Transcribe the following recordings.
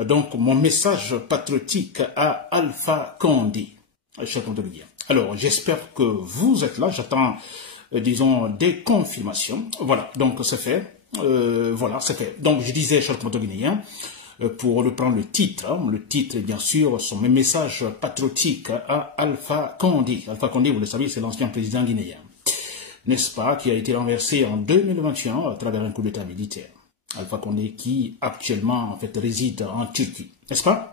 donc mon message patriotique à Alpha Condé. Alors, j'espère que vous êtes là. J'attends, disons, des confirmations. Voilà, donc c'est fait. Voilà, c'est fait. Donc, je disais, chers compatriotes guinéens, pour reprendre le titre, bien sûr, sont mes messages patriotiques à Alpha Condé. Alpha Condé, vous le savez, c'est l'ancien président guinéen, n'est-ce pas, qui a été renversé en 2021 à travers un coup d'état militaire. Alpha Condé qui actuellement en fait réside en Turquie, n'est-ce pas?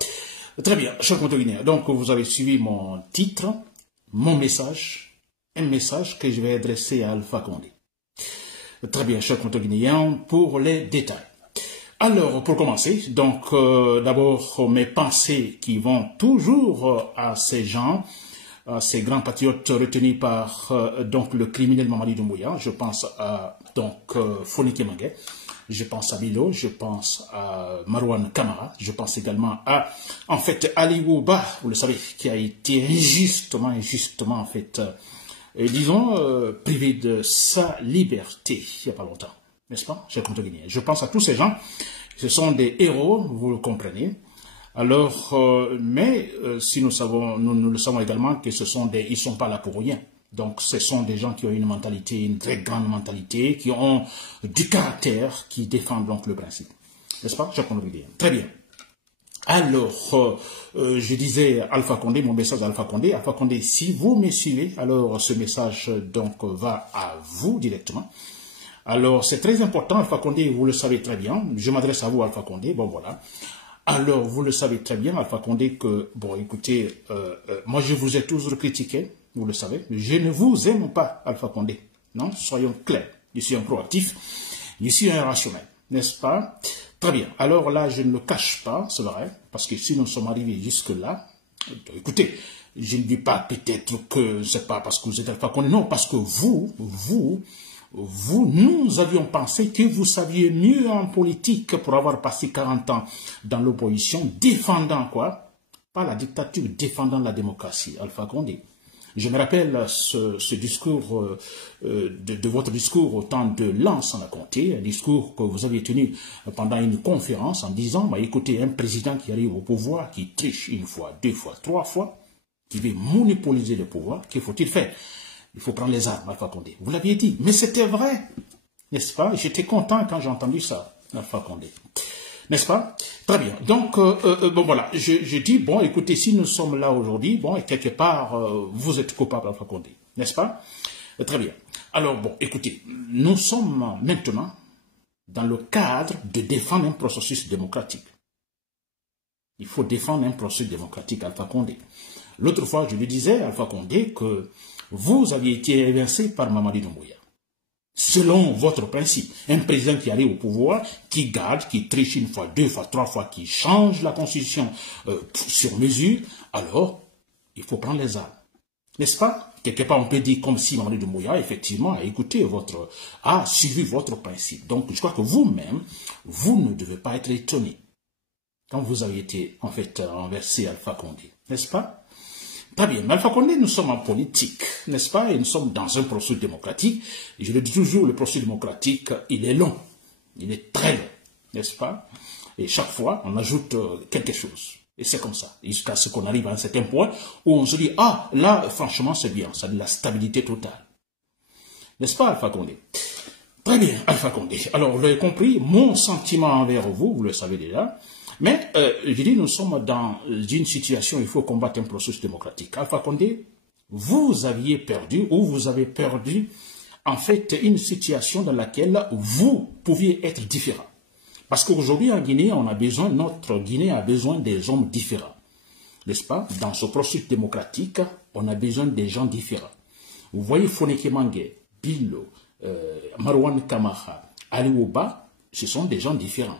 Très bien, chers compatriotes guinéens. Donc vous avez suivi mon titre, mon message, un message que je vais adresser à Alpha Condé. Très bien, chers compatriotes guinéens, pour les détails. Alors, pour commencer, donc d'abord mes pensées qui vont toujours à ces gens, à ces grands patriotes retenus par donc le criminel Mamadi Doumbouya. Je pense à donc Foné Kemangué, je pense à Bilo, je pense à Marwan Kamara, je pense également à en fait Ali Wouba, vous le savez, qui a été injustement en fait, disons privé de sa liberté il n'y a pas longtemps. N'est-ce pas, chers compatriotes guinéens? Je pense à tous ces gens, ce sont des héros, vous le comprenez. Alors, si nous savons, nous le savons également que ils ne sont pas là pour rien. Donc, ce sont des gens qui ont une mentalité, une très grande mentalité, qui ont du caractère, qui défendent donc le principe. N'est-ce pas, chers compatriotes guinéens? Très bien. Alors, je disais Alpha Condé, mon message à Alpha Condé. Alpha Condé, si vous me suivez, alors ce message donc va à vous directement. Alors, c'est très important, Alpha Condé, vous le savez très bien. Je m'adresse à vous, Alpha Condé, bon voilà. Alors, vous le savez très bien, Alpha Condé, que, bon, écoutez, moi je vous ai toujours critiqué, vous le savez. Je ne vous aime pas, Alpha Condé. Non, soyons clairs. Je suis un proactif, je suis un rationnel, n'est-ce pas? Très bien. Alors là, je ne le cache pas, c'est vrai, parce que si nous sommes arrivés jusque-là, écoutez, je ne dis pas peut-être que c'est pas parce que vous êtes Alpha Condé, non, parce que nous avions pensé que vous saviez mieux en politique pour avoir passé 40 ans dans l'opposition, défendant quoi? Pas la dictature, défendant la démocratie, Alpha Condé. Je me rappelle ce discours, de votre discours au temps de Lansana Conté, un discours que vous aviez tenu pendant une conférence en disant, bah, écoutez, un président qui arrive au pouvoir, qui triche une fois, deux fois, trois fois, qui veut monopoliser le pouvoir, qu'il faut-il faire? Il faut prendre les armes, Alpha Condé. Vous l'aviez dit, mais c'était vrai, n'est-ce pas? J'étais content quand j'ai entendu ça, Alpha Condé. N'est-ce pas? Très bien. Donc, bon voilà, je dis, bon, écoutez, si nous sommes là aujourd'hui, bon, et quelque part, vous êtes coupable, Alpha Condé, n'est-ce pas? Très bien. Alors, bon, écoutez, nous sommes maintenant dans le cadre de défendre un processus démocratique. Il faut défendre un processus démocratique, Alpha Condé. L'autre fois, je lui disais, Alpha Condé, que vous aviez été évincé par Mamadi Doumbouya. Selon votre principe, un président qui arrive au pouvoir, qui garde, qui triche une fois, deux fois, trois fois, qui change la constitution sur mesure, alors il faut prendre les armes. N'est-ce pas? Quelque part, on peut dire comme si Mamadi Doumbouya, effectivement, a suivi votre principe. Donc, je crois que vous-même, vous ne devez pas être étonné quand vous avez été, en fait, renversé Alpha Condé. N'est-ce pas? Très bien, mais Alpha Condé, nous sommes en politique, n'est-ce pas? Et nous sommes dans un processus démocratique. Et je le dis toujours, le processus démocratique, il est long. Il est très long, n'est-ce pas? Et chaque fois, on ajoute quelque chose. Et c'est comme ça. Jusqu'à ce qu'on arrive à un certain point où on se dit, ah, là, franchement, c'est bien. Ça a de la stabilité totale. N'est-ce pas, Alpha Condé? Très bien, Alpha Condé. Alors, vous avez compris, mon sentiment envers vous, vous le savez déjà. Mais, je dis, nous sommes dans une situation où il faut combattre un processus démocratique. Alpha Condé, vous aviez perdu, ou vous avez perdu, en fait, une situation dans laquelle vous pouviez être différent. Parce qu'aujourd'hui, en Guinée, notre Guinée a besoin des hommes différents. N'est-ce pas? Dans ce processus démocratique, on a besoin des gens différents. Vous voyez Foné Kemangué, Bilo, Marwan Kamara, Ali Wouba, ce sont des gens différents.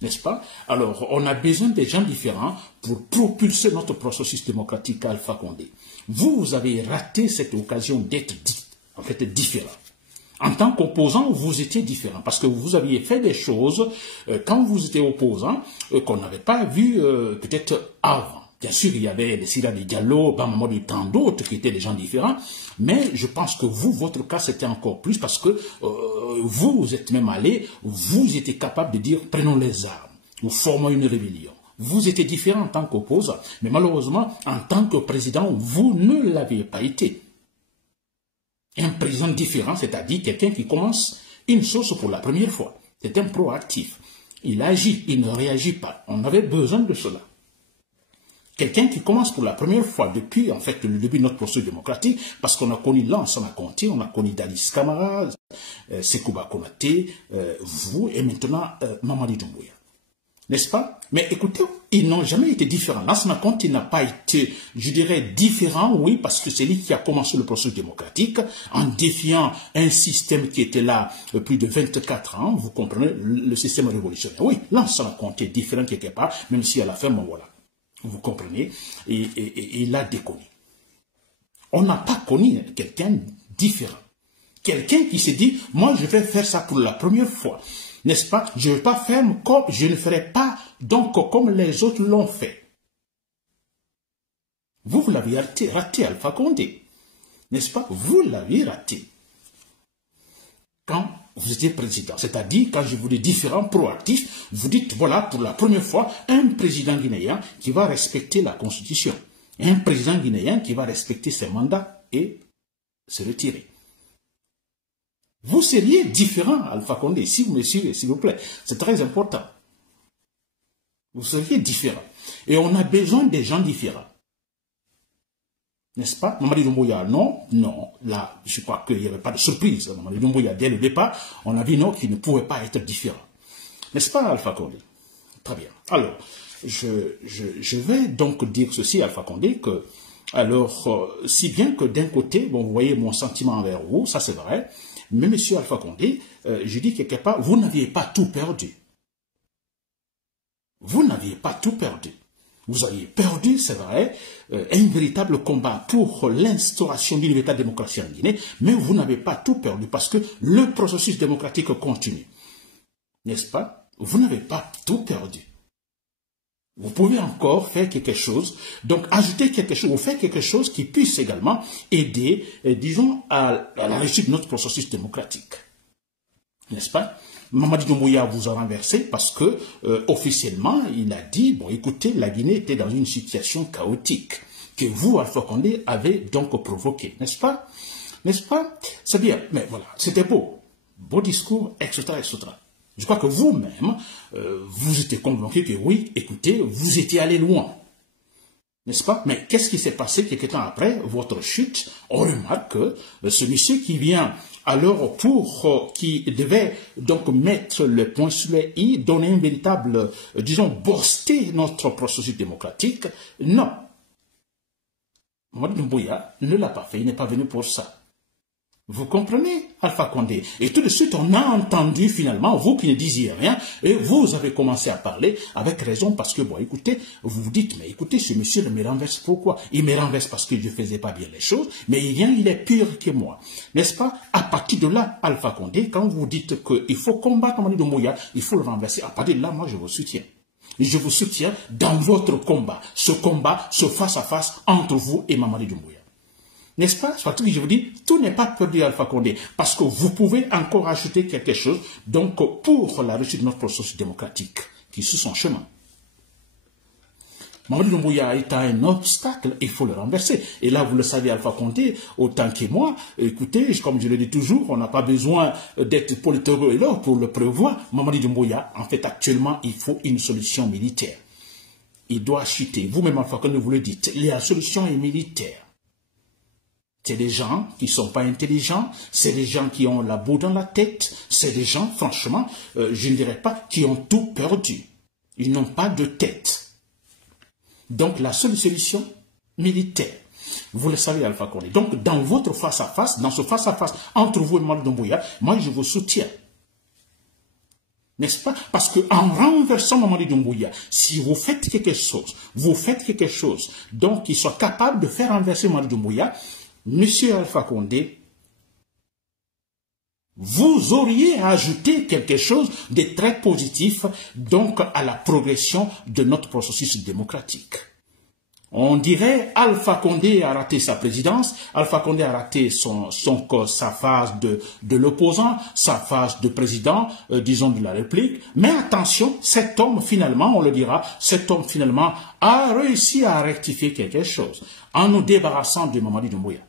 N'est-ce pas? Alors, on a besoin des gens différents pour propulser notre processus démocratique à Alpha Condé. Vous avez raté cette occasion d'être en fait différent. En tant qu'opposant, vous étiez différent parce que vous aviez fait des choses quand vous étiez opposant qu'on n'avait pas vu peut-être avant. Bien sûr, il y avait les Sira de Diallo, Bamamodi et tant d'autres qui étaient des gens différents, mais je pense que vous, votre cas, c'était encore plus parce que vous êtes même allé, vous étiez capable de dire prenons les armes, nous formons une rébellion. Vous étiez différent en tant qu'opposant, mais malheureusement, en tant que président, vous ne l'aviez pas été. Un président différent, c'est-à-dire quelqu'un qui commence une chose pour la première fois. C'est un proactif. Il agit, il ne réagit pas. On avait besoin de cela. Quelqu'un qui commence pour la première fois depuis, en fait, le début de notre processus démocratique, parce qu'on a connu Lansana Conté, on a connu Dadis Camara, Sekouba Konaté, vous, et maintenant Mamadi Doumbouya. N'est-ce pas? Mais écoutez, ils n'ont jamais été différents. Lansana Conté n'a pas été, je dirais, différent, oui, parce que c'est lui qui a commencé le processus démocratique en défiant un système qui était là plus de 24 ans, vous comprenez, le système révolutionnaire. Oui, Lansana Conté est différent quelque part, même si à la fin, bon voilà. Vous comprenez, et il a déconné. On n'a pas connu quelqu'un différent. Quelqu'un qui s'est dit, moi je vais faire ça pour la première fois. N'est-ce pas? Je ne vais pas faire comme, je ne ferai pas donc comme les autres l'ont fait. Vous l'avez raté, Alpha Condé. N'est-ce pas? Vous l'avez raté. Quand vous étiez président, c'est-à-dire quand je vous dis différent, proactif, vous dites, voilà, pour la première fois, un président guinéen qui va respecter la Constitution. Un président guinéen qui va respecter ses mandats et se retirer. Vous seriez différent, Alpha Condé, si vous me suivez, s'il vous plaît. C'est très important. Vous seriez différent. Et on a besoin des gens différents. N'est-ce pas? Mamadi Doumbouya, non, là, je crois qu'il n'y avait pas de surprise. Mamadi Doumbouya, dès le départ, on a dit non, qu'il ne pouvait pas être différent. N'est-ce pas, Alpha Condé? Très bien. Alors, je vais donc dire ceci, Alpha Condé, que, alors, si bien que d'un côté, bon, vous voyez mon sentiment envers vous, ça c'est vrai, mais monsieur Alpha Condé, je dis quelque part, vous n'aviez pas tout perdu. Vous n'aviez pas tout perdu. Vous aviez perdu, c'est vrai, un véritable combat pour l'instauration d'une véritable démocratie en Guinée, mais vous n'avez pas tout perdu parce que le processus démocratique continue. N'est-ce pas? Vous n'avez pas tout perdu. Vous pouvez encore faire quelque chose, donc ajouter quelque chose, ou faire quelque chose qui puisse également aider, disons, à la réussite de notre processus démocratique. N'est-ce pas? Mamadi Doumbouya vous a renversé parce que, officiellement, il a dit, bon, écoutez, la Guinée était dans une situation chaotique que vous, Alpha Condé, avez donc provoqué, n'est-ce pas? N'est-ce pas? C'est bien, mais voilà, c'était beau. Beau discours, etc., etc. Je crois que vous-même, vous étiez convaincu que oui, écoutez, vous étiez allé loin. N'est-ce pas? Mais qu'est-ce qui s'est passé quelque temps après votre chute? On remarque que ce monsieur qui vient alors qui devait donc mettre le point sur les i, donner un véritable, disons, booster notre processus démocratique, non. Mamadi Doumbouya ne l'a pas fait, il n'est pas venu pour ça. Vous comprenez, Alpha Condé? Et tout de suite, on a entendu finalement, vous qui ne disiez rien, et vous avez commencé à parler avec raison parce que, bon, écoutez, vous vous dites, mais écoutez, ce monsieur me renverse pourquoi? Il me renverse parce que je ne faisais pas bien les choses, mais il vient, il est pire que moi. N'est-ce pas? À partir de là, Alpha Condé, quand vous dites qu'il faut combattre Mamadi Doumbouya, il faut le renverser, à partir de là, moi, je vous soutiens. Je vous soutiens dans votre combat, ce face-à-face entre vous et Mamadi Doumbouya. N'est-ce pas? C'est que je vous dis, tout n'est pas perdu, Alpha Condé, parce que vous pouvez encore ajouter quelque chose, donc pour la réussite de notre processus démocratique, qui est sur son chemin. Mamadi Doumbouya est un obstacle, il faut le renverser. Et là, vous le savez, Alpha Condé, autant que moi, écoutez, comme je le dis toujours, on n'a pas besoin d'être politologue pour le prévoir. Mamadi Doumbouya, en fait, actuellement, il faut une solution militaire. Il doit chuter. Vous-même, Alpha Condé, vous le dites, la solution est militaire. C'est des gens qui ne sont pas intelligents, c'est des gens qui ont la boue dans la tête, c'est des gens, franchement, je ne dirais pas, qui ont tout perdu. Ils n'ont pas de tête. Donc, la seule solution militaire, vous le savez, Alpha Condé. Donc, dans votre face-à-face, dans ce face-à-face entre vous et Mamadi Doumbouya, moi, je vous soutiens. N'est-ce pas? Parce qu'en renversant Mamadi Doumbouya, si vous faites quelque chose, donc, qui soit capable de faire renverser Mamadi Doumbouya, Monsieur Alpha Condé, vous auriez ajouté quelque chose de très positif donc à la progression de notre processus démocratique. On dirait Alpha Condé a raté sa présidence, Alpha Condé a raté sa phase de l'opposant, sa phase de président, disons, de la République. Mais attention, cet homme finalement, on le dira, cet homme finalement a réussi à rectifier quelque chose en nous débarrassant de Mamadi Doumbouya.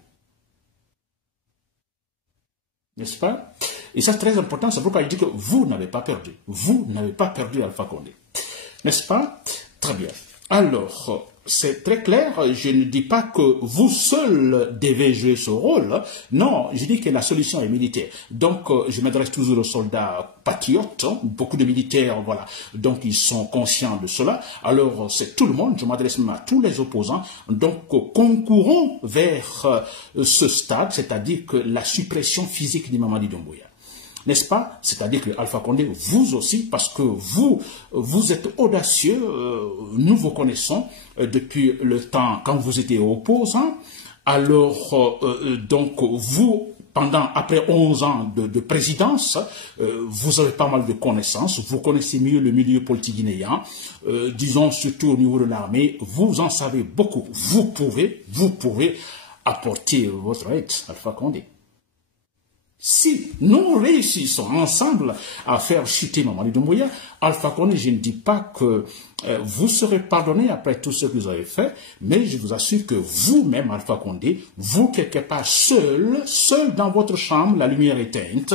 N'est-ce pas? Et ça c'est très important, c'est pourquoi il dit que vous n'avez pas perdu. Vous n'avez pas perdu Alpha Condé. N'est-ce pas? Très bien. Alors, c'est très clair, je ne dis pas que vous seul devez jouer ce rôle. Non, je dis que la solution est militaire. Donc, je m'adresse toujours aux soldats patriotes, hein, beaucoup de militaires, voilà. Donc, ils sont conscients de cela. Alors, c'est tout le monde, je m'adresse même à tous les opposants. Donc, concourons vers ce stade, c'est-à-dire que la suppression physique de Mamadi Doumbouya. N'est-ce pas? C'est-à-dire que Alpha Condé, vous aussi, parce que vous êtes audacieux, nous vous connaissons depuis le temps quand vous étiez opposant. Alors, donc, vous, après 11 ans de présidence, vous avez pas mal de connaissances, vous connaissez mieux le milieu politique guinéen, disons surtout au niveau de l'armée, vous en savez beaucoup. Vous pouvez apporter votre aide, Alpha Condé. Si nous réussissons ensemble à faire chuter Mamadi Doumbouya, Alpha Condé, je ne dis pas que vous serez pardonné après tout ce que vous avez fait, mais je vous assure que vous-même, Alpha Condé, vous quelque part seul dans votre chambre, la lumière éteinte,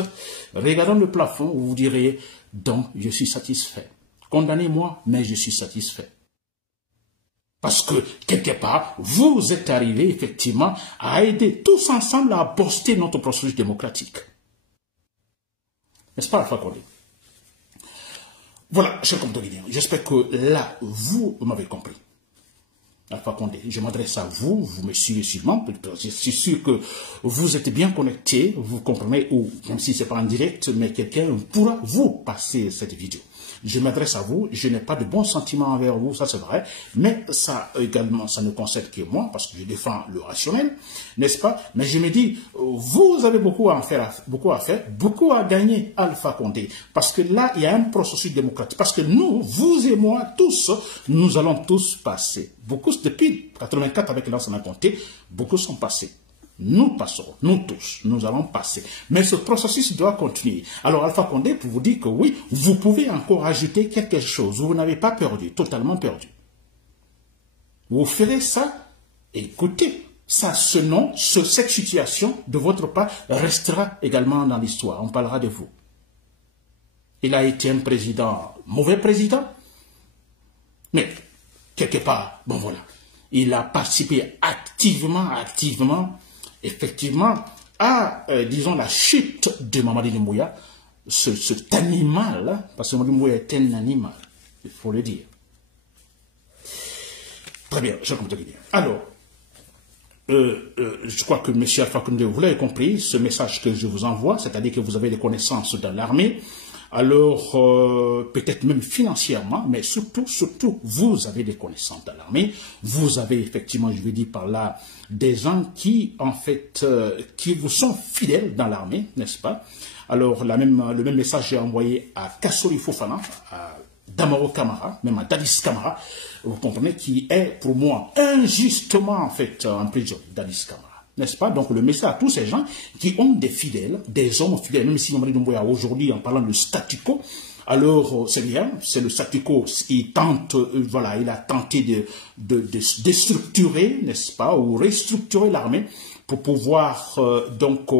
regardant le plafond, vous direz, donc je suis satisfait. Condamnez-moi, mais je suis satisfait. Parce que, quelque part, vous êtes arrivés, effectivement, à aider tous ensemble à booster notre processus démocratique. N'est-ce pas, Alpha Condé? Voilà, chers compatriotes guinéens, j'espère que là, vous m'avez compris. Alpha Condé, je m'adresse à vous, vous me suivez sûrement, je suis sûr que vous êtes bien connectés, vous comprenez, ou même si ce n'est pas en direct, mais quelqu'un pourra vous passer cette vidéo. Je m'adresse à vous, je n'ai pas de bons sentiments envers vous, ça c'est vrai, mais ça également, ça ne concerne que moi, parce que je défends le rationnel, n'est-ce pas? Mais je me dis, vous avez beaucoup à faire, beaucoup à gagner, Alpha Condé, parce que là, il y a un processus démocratique, parce que nous, vous et moi, tous, nous allons tous passer. Beaucoup, depuis 84 avec l'Ancien Comté, beaucoup sont passés. Nous passerons, nous tous, nous allons passer. Mais ce processus doit continuer. Alors Alpha Condé, pour vous dire que oui, vous pouvez encore ajouter quelque chose. Vous n'avez pas perdu, totalement perdu. Vous ferez ça, écoutez, ça, cette situation de votre part restera également dans l'histoire. On parlera de vous. Il a été un président, mauvais président, mais quelque part, bon voilà, il a participé activement, effectivement, à, disons, la chute de Mamadi Doumbouya, cet animal, parce que Mamadi Doumbouya est un animal, il faut le dire. Très bien, je comprends bien. Alors, je crois que M. Alpha Condé, vous l'avez compris, ce message que je vous envoie, c'est-à-dire que vous avez des connaissances dans l'armée, alors peut-être même financièrement, mais surtout, vous avez des connaissances dans l'armée, vous avez effectivement, je vais dire par là, des gens qui, en fait, qui vous sont fidèles dans l'armée, n'est-ce pas? Alors, le même message j'ai envoyé à Kassori Fofana, à Damaro Camara, même à Dadis Camara, vous comprenez, qui est pour moi injustement, en fait, emprisonné, Dadis Camara. N'est-ce pas? Donc le message à tous ces gens qui ont des fidèles, des hommes fidèles, même si Mamadi Doumbouya aujourd'hui, en parlant de statu quo, alors c'est bien, c'est le statu quo, il tente, voilà, il a tenté de déstructurer, n'est-ce pas, ou restructurer l'armée pour pouvoir donc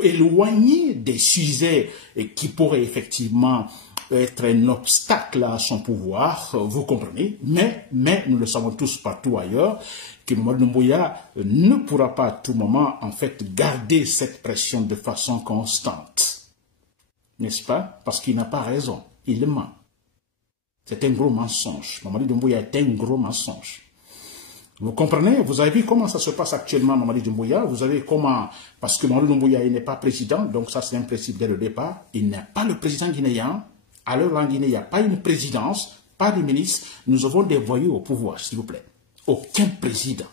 éloigner des sujets qui pourraient effectivement être un obstacle à son pouvoir, vous comprenez, mais nous le savons tous partout ailleurs, que Mamadi Doumbouya ne pourra pas à tout moment, en fait, garder cette pression de façon constante. N'est-ce pas? Parce qu'il n'a pas raison. Il ment. C'est un gros mensonge. Mamadi Doumbouya est un gros mensonge. Vous comprenez? Vous avez vu comment ça se passe actuellement, Mamadi Doumbouya. Vous avez comment... Parce que Mamadi Doumbouya, il n'est pas président, donc ça c'est un principe dès le départ. Il n'est pas le président guinéen. Alors en Guinée, il n'y a pas une présidence, pas de ministre. Nous avons des voyous au pouvoir, s'il vous plaît. Aucun président.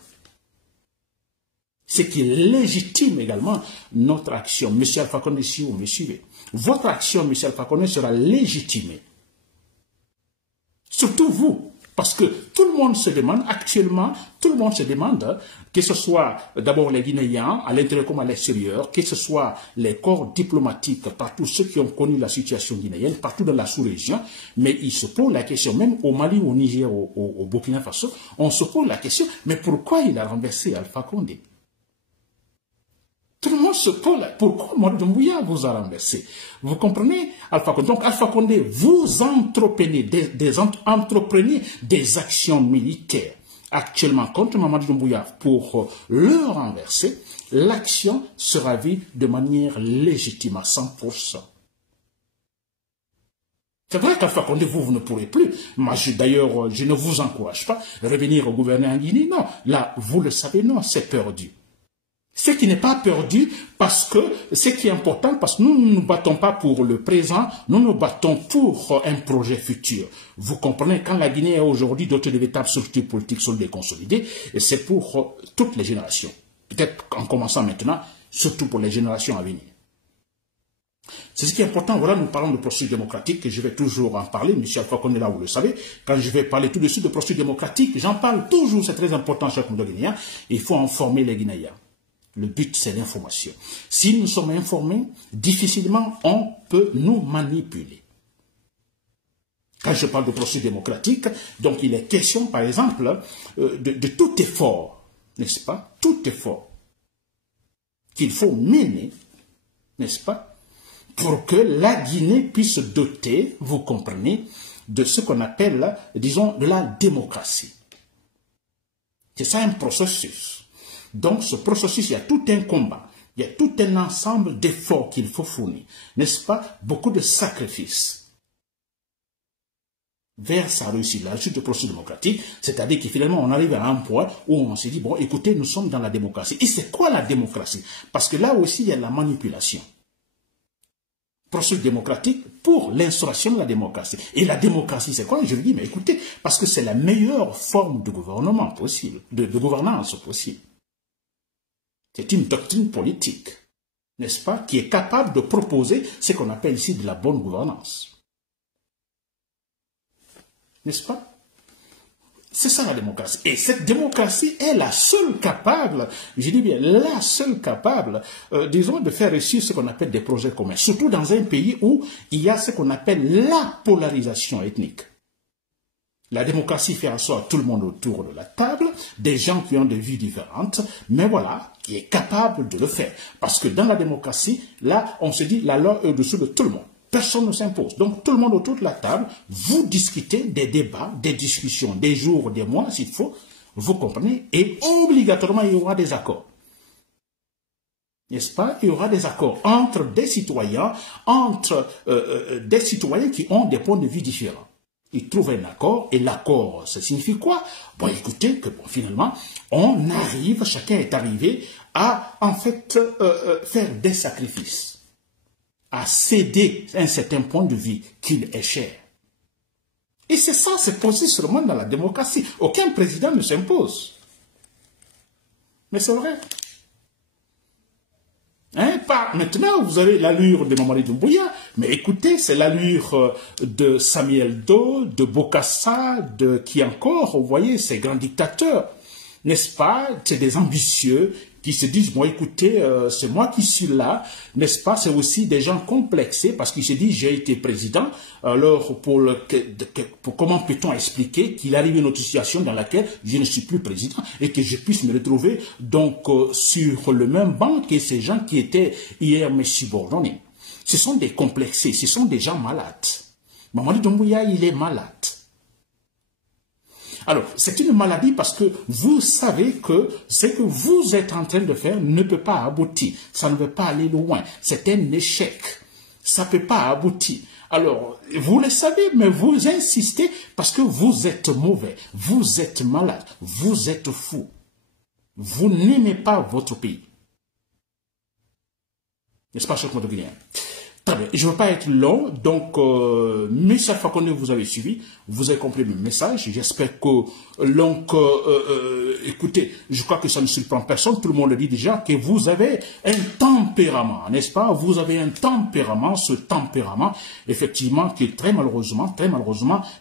Ce qui légitime également notre action. Monsieur Alpha Condé, si vous me suivez, votre action, Monsieur Alpha Condé, sera légitimée. Surtout vous, Parce que tout le monde se demande, actuellement, tout le monde se demande, que ce soit d'abord les Guinéens, à l'intérieur comme à l'extérieur, que ce soit les corps diplomatiques, partout ceux qui ont connu la situation guinéenne, partout dans la sous-région, mais ils se posent la question, même au Mali, au Niger, au Burkina Faso, on se pose la question, mais pourquoi il a renversé Alpha Condé? Tout le monde se pose là. Pourquoi Mamadi Doumbouya vous a renversé? Vous comprenez, Alpha Condé? Donc, Alpha Condé, vous entreprenez des actions militaires actuellement contre Mamadi Doumbouya pour le renverser. L'action sera vue de manière légitime à 100%. C'est vrai qu'Alpha Condé, vous ne pourrez plus. Moi, d'ailleurs, je ne vous encourage pas à revenir au gouvernement en Guinée. Non, là, vous le savez, non, c'est perdu. Ce qui n'est pas perdu parce que ce qui est important, parce que nous ne nous battons pas pour le présent, nous nous battons pour un projet futur. Vous comprenez, quand la Guinée a aujourd'hui d'autres véritables structures politiques solides et consolidées, c'est pour toutes les générations. Peut-être en commençant maintenant, surtout pour les générations à venir. C'est ce qui est important. Voilà, nous parlons de processus démocratique, et je vais toujours en parler. M. Alpha Condé, là, vous le savez. Quand je vais parler tout de suite de processus démocratique, j'en parle toujours, c'est très important, chers collègues guinéens. Il faut informer les Guinéens. Le but, c'est l'information. Si nous sommes informés, difficilement, on peut nous manipuler. Quand je parle de processus démocratique, donc il est question, par exemple, de tout effort, n'est-ce pas? Tout effort qu'il faut mener, n'est-ce pas? Pour que la Guinée puisse doter, vous comprenez, de ce qu'on appelle, disons, de la démocratie. C'est ça un processus. Donc, ce processus, il y a tout un combat, il y a tout un ensemble d'efforts qu'il faut fournir, n'est-ce pas? Beaucoup de sacrifices vers sa réussite, la réussite du processus démocratique, c'est-à-dire que finalement, on arrive à un point où on s'est dit, bon, écoutez, nous sommes dans la démocratie. Et c'est quoi la démocratie? Parce que là aussi, il y a la manipulation. Processus démocratique pour l'instauration de la démocratie. Et la démocratie, c'est quoi? Je lui dis, mais écoutez, parce que c'est la meilleure forme de gouvernement possible, de gouvernance possible. C'est une doctrine politique, n'est-ce pas, qui est capable de proposer ce qu'on appelle ici de la bonne gouvernance. N'est-ce pas? C'est ça la démocratie. Et cette démocratie est la seule capable, je dis bien la seule capable, disons, de faire réussir ce qu'on appelle des projets communs. Surtout dans un pays où il y a ce qu'on appelle la polarisation ethnique. La démocratie fait en sorte tout le monde autour de la table, des gens qui ont des vies différentes, mais voilà, qui est capable de le faire. Parce que dans la démocratie, là, on se dit, la loi est au-dessus de tout le monde. Personne ne s'impose. Donc, tout le monde autour de la table, vous discutez des débats, des discussions, des jours, des mois, s'il faut, vous comprenez, et obligatoirement, il y aura des accords. N'est-ce pas? Il y aura des accords entre des citoyens qui ont des points de vue différents. Ils trouvent un accord, et l'accord, ça signifie quoi? Bon, écoutez, que bon, finalement, on arrive, chacun est arrivé à, en fait, faire des sacrifices, à céder un certain point de vue qu'il est cher. Et c'est ça, c'est posé seulement dans la démocratie. Aucun président ne s'impose. Mais c'est vrai. Hein, maintenant, vous avez l'allure de Mamadi Doumbouya, mais écoutez, c'est l'allure de Samuel Doe, de Bokassa, de qui encore, vous voyez, ces grands dictateurs, n'est-ce pas? C'est des ambitieux qui se disent, bon, écoutez, c'est moi qui suis là, n'est-ce pas? C'est aussi des gens complexés parce qu'ils se disent, j'ai été président, alors comment peut-on expliquer qu'il arrive une autre situation dans laquelle je ne suis plus président et que je puisse me retrouver donc sur le même banc que ces gens qui étaient hier mes subordonnés. Ce sont des complexés, ce sont des gens malades. Mamadi Doumbouya, il est malade. Alors, c'est une maladie parce que vous savez que ce que vous êtes en train de faire ne peut pas aboutir. Ça ne veut pas aller loin. C'est un échec. Ça ne peut pas aboutir. Alors, vous le savez, mais vous insistez parce que vous êtes mauvais. Vous êtes malade. Vous êtes fou. Vous n'aimez pas votre pays. N'est-ce pas, cher Guinéen? Très bien, je ne veux pas être long, donc Monsieur Fakonde, vous avez suivi, vous avez compris le message, j'espère que, donc, écoutez, je crois que ça ne surprend personne, tout le monde le dit déjà, que vous avez un tempérament, n'est-ce pas? Vous avez un tempérament, ce tempérament, effectivement, qui très malheureusement,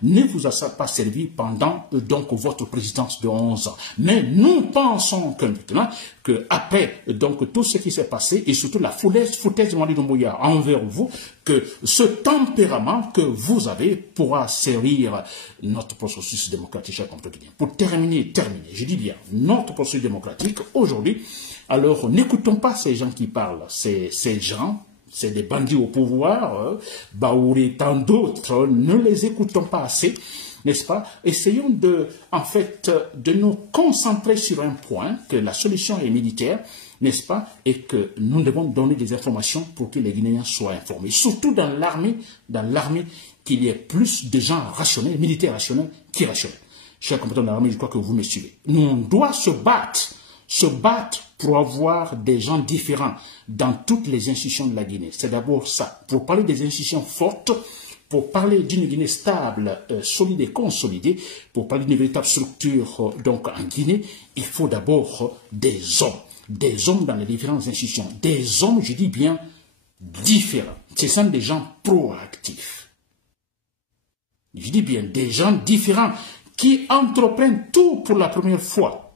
ne vous a pas servi pendant, donc, votre présidence de 11 ans. Mais nous pensons que maintenant, que après, donc, tout ce qui s'est passé, et surtout la foutaise de Madi Doumbouya envers vous, que ce tempérament que vous avez pourra servir notre processus démocratique, cher compatriotes. Pour terminer, je dis bien, notre processus démocratique, aujourd'hui, alors n'écoutons pas ces gens qui parlent, ces gens, c'est des bandits au pouvoir, Baouri, tant d'autres, ne les écoutons pas assez, n'est-ce pas? Essayons en fait, de nous concentrer sur un point, que la solution est militaire, n'est-ce pas? Et que nous devons donner des informations pour que les Guinéens soient informés. Surtout dans l'armée, qu'il y ait plus de gens rationnels, militaires rationnels, qu'irrationnels. Chers compatriotes de l'armée, je crois que vous me suivez. Nous, on doit se battre pour avoir des gens différents dans toutes les institutions de la Guinée. C'est d'abord ça. Pour parler des institutions fortes, pour parler d'une Guinée stable, solide et consolidée, pour parler d'une véritable structure donc en Guinée, il faut d'abord des hommes dans les différentes institutions, des hommes, je dis bien, différents. Ce sont des gens proactifs. Je dis bien des gens différents qui entreprennent tout pour la première fois.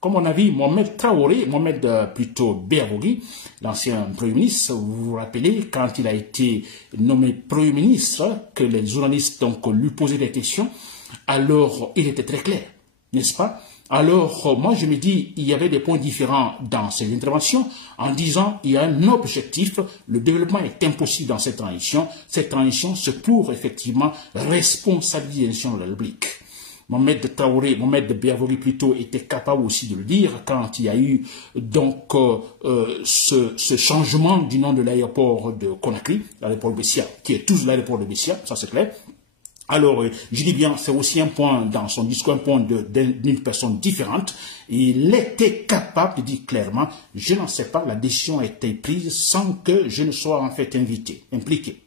Comme on a vu Mohamed Traoré, plutôt Béavogui, l'ancien Premier ministre, vous vous rappelez, quand il a été nommé Premier ministre, que les journalistes donc lui posaient des questions, alors il était très clair, n'est-ce pas? Alors moi je me dis, il y avait des points différents dans ces interventions, en disant, il y a un objectif, le développement est impossible dans cette transition c'est pour effectivement responsabiliser de la République. Mohamed Traoré, Mohamed Béavogui plutôt, était capable aussi de le dire quand il y a eu donc ce changement du nom de l'aéroport de Conakry, l'aéroport de Bessia, qui est tous l'aéroport de Bessia, ça c'est clair. Alors, je dis bien, c'est aussi un point dans son discours, un point d'une personne différente. Il était capable de dire clairement, je n'en sais pas, la décision a été prise sans que je ne sois en fait impliqué.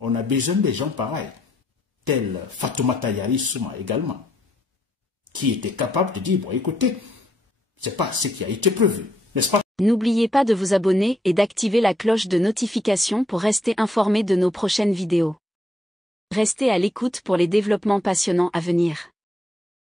On a besoin des gens pareils. Tel Fatoumata Yarissouma également, qui était capable de dire, bon écoutez, c'est pas ce qui a été prévu, n'est-ce pas? N'oubliez pas de vous abonner et d'activer la cloche de notification pour rester informé de nos prochaines vidéos. Restez à l'écoute pour les développements passionnants à venir.